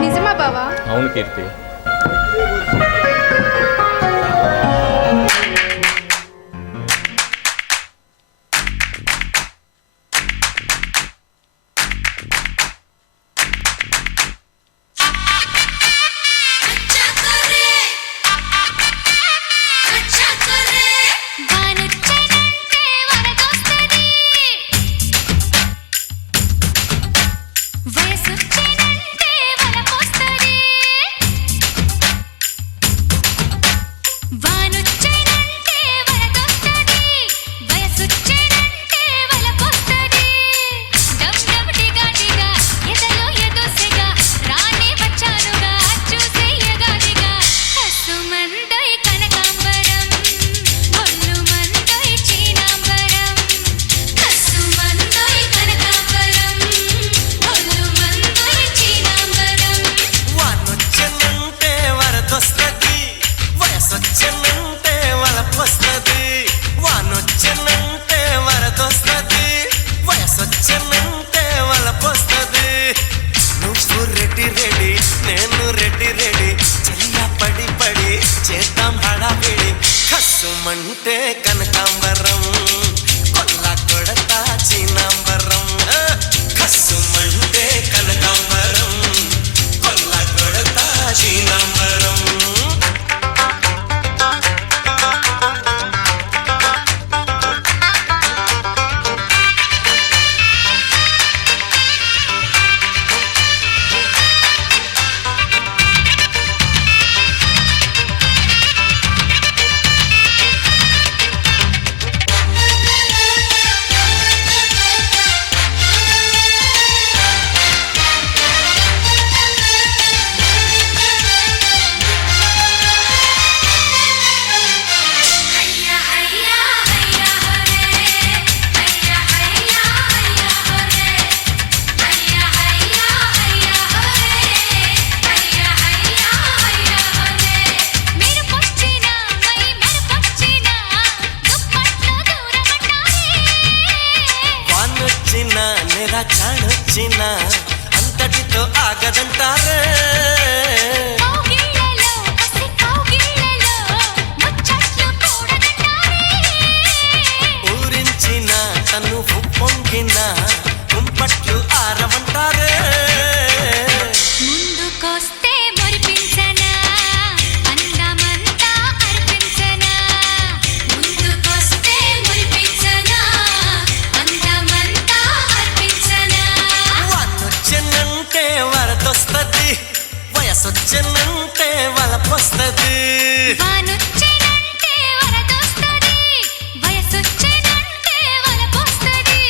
నిజమా బావా? అవును కీర్తి. కసుమంటే కనకాంబరం కొల్లా కొడతా చీనాంబరం కసుమంటే కనకాంబరం కొల్లా కొడతా చీనాంబరం చాణొచ్చిన అంతటితో ఆగదంటారే ఊరించిన తను పొంగిన కుంపట్లు ఆరమంటారే ముందుకొస్తే మురిపించనా అందమంతా అర్పించనా ముందుకొస్తే మురిపించనా అందమంతా అర్పించనా వానొచ్చినంటే వరదొస్తది వయసొచ్చినంటే వలపొస్తది వానొచ్చినంటే వరదొస్తది వయసొచ్చినంటే వలపొస్తది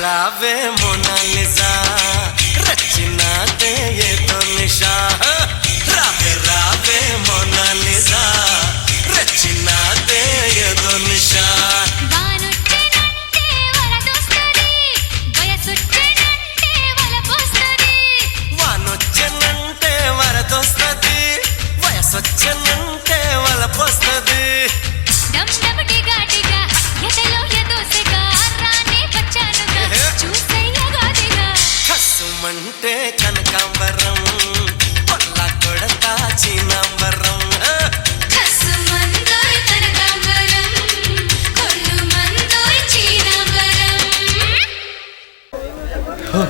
రావే మోనాలిసా రచనాతే ఏదో నిషా రావే రావే మోనాలిసా రచనాతే ఏదో నిషా వానొచ్చినంటే వరదొస్తది వయసొచ్చినంటే వలపొస్తది వానొచ్చినంటే వరదొస్తది వయసొచ్చినంటే వలపొస్తది డమ్డబటి గాటిగా ఎదలో ఎదోసగా రానే వచ్చానుగా చూసయ్యగాదిగా కసుమంటే కనకాంబరం కొల్లా కొడతా చీన ఓ